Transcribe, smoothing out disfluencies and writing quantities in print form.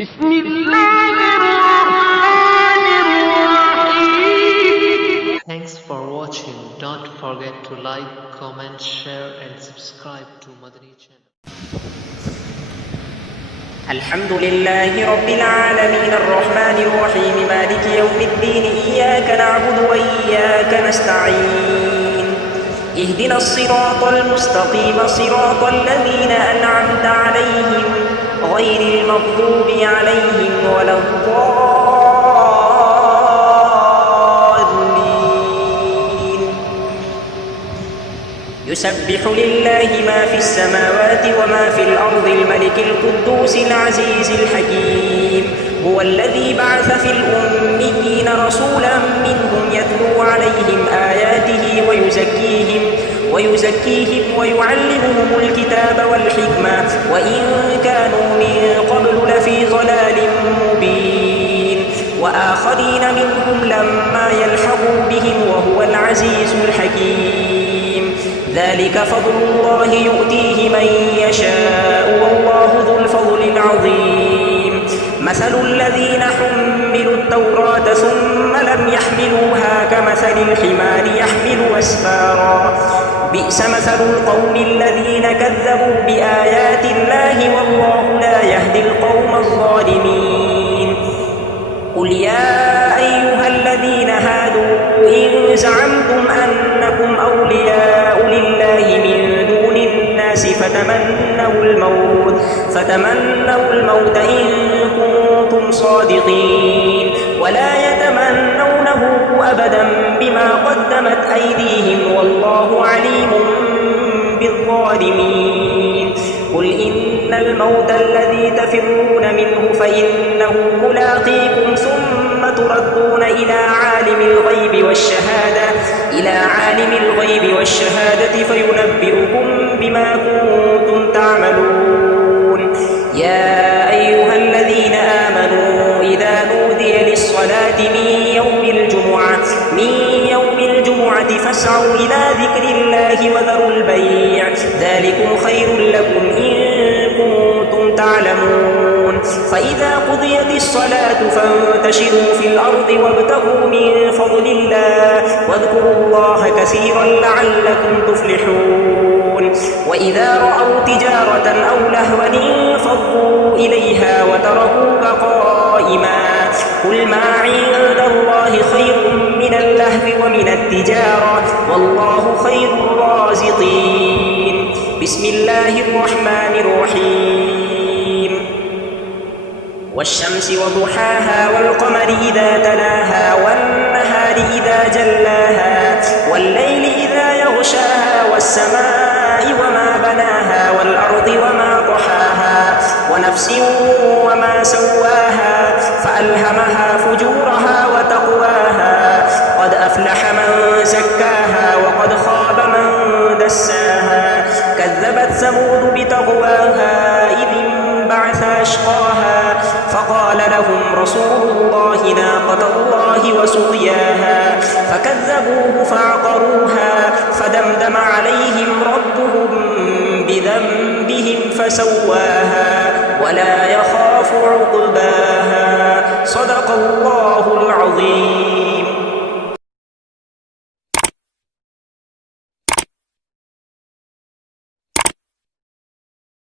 بسم الله الرحمن الرحيم. Thanks for watching. Don't forget to like, comment, share and subscribe to Madani channel. الحمد لله رب العالمين الرحمن الرحيم مالك يوم الدين إياك نعبد وإياك نستعين اهدنا الصراط المستقيم صراط الذين أنعمت عليهم غير المغضوب عليهم ولا الضالين. يسبح لله ما في السماوات وما في الأرض الملك القدوس العزيز الحكيم. هو الذي بعث في الأميين رسولا منهم يتلو عليهم آياته ويزكيهم ويعلمهم الكتاب والحكمة وإن كانوا من قبل لفي ضلال مبين وآخرين منهم لما يلحقوا بهم وهو العزيز الحكيم. ذلك فضل الله يؤتيه من يشاء والله ذو الفضل العظيم. مثل الذين حملوا التوراة ثم لم يحملوها كمثل الحمار يحمل أسفارا بئس مثل القوم الذين كذبوا بآيات الله والله لا يهدي القوم الظالمين. قل يا أيها الذين هادوا إن زعمتم أنكم أولياء لله من دون الناس فتمنوا الموت إن كنتم صادقين ولا يتمنونه أبدا بما قدمت أيديهم والله عليم بالظالمين. قل إن الموت الذي تفرون منه فإنه ملاقيكم ثم تردون إلى عالم الغيب والشهادة فينبئكم بما كنتم تعملون. يا أيها الذين آمنوا إذا نودي للصلاة من يوم الجمعة فاسعوا إلى ذكر الله وذروا البيع ذلكم خير لكم إن كنتم تعلمون. فإذا قضيت الصلاة فانتشروا في الأرض وابتغوا من فضل الله واذكروا الله كثيرا لعلكم تفلحون. وإذا رأوا تجارة أو لهوا انفضوا إليها وتركوك قائما قل ما عند الله خير من اللهو ومن التجارة والله خير الرازقين. بسم الله الرحمن الرحيم. والشمس وضحاها والقمر إذا تلاها والنهار إذا جلاها والليل إذا يغشاها والسماء وما بناها والأرض وما طحاها ونفس وما سواها فألهمها فجورها وتقواها قد أفلح من زكاها وقد خاب من دساها. كذبت ثمود بطغواها إذ انبعث أشقاها فقال لهم رسول الله ناقة الله وسقياها فكذبوه فعقروها فدمدم عليهم ربهم بذنبهم فسواها ولا يخاف عقباها. صدق الله العظيم.